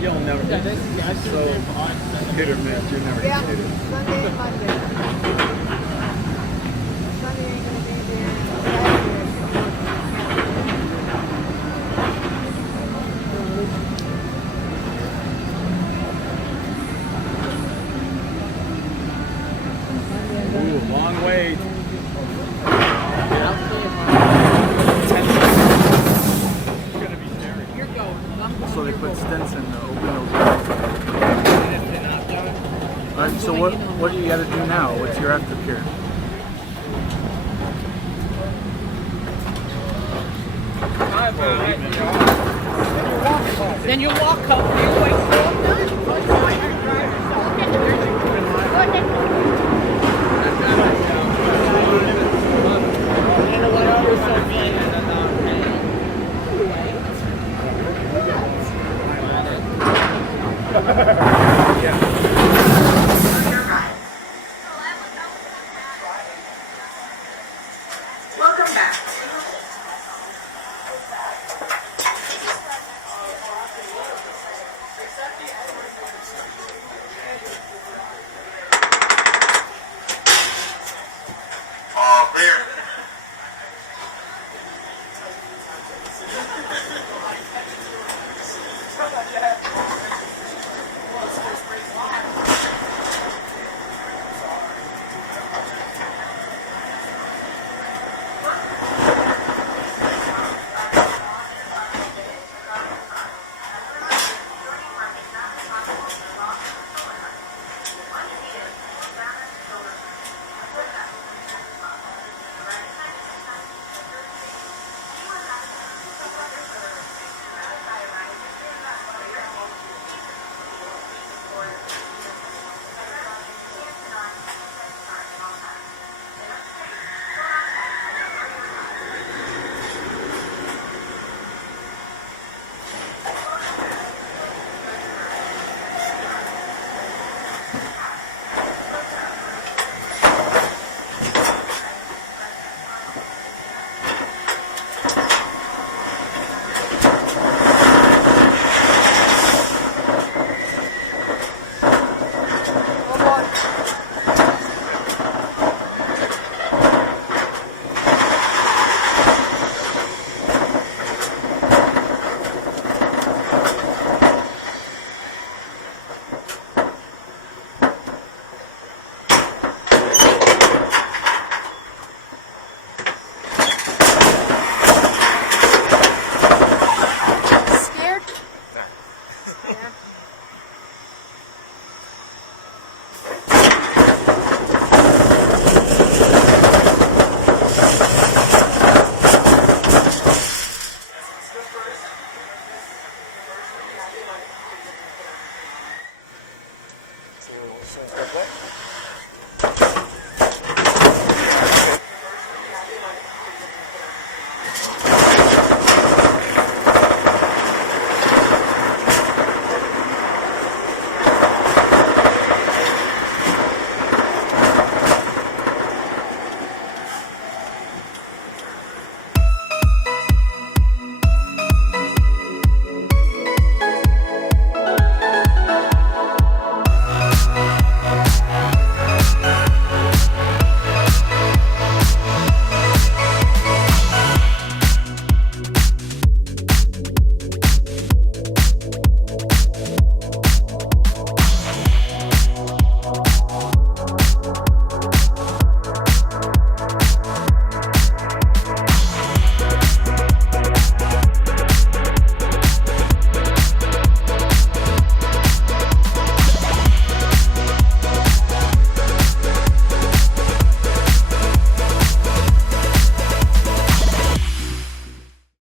You'll never get it. So hit or miss. You're never Yeah, gonna hit it. Sunday and Monday. Sunday ain't gonna be there. Saturday. Ooh, long way. So they put stents in to open those doors. Alright, so what do you gotta do now? What's your aftercare? Then you walk over, you wait for them done. Welcome back. Beer.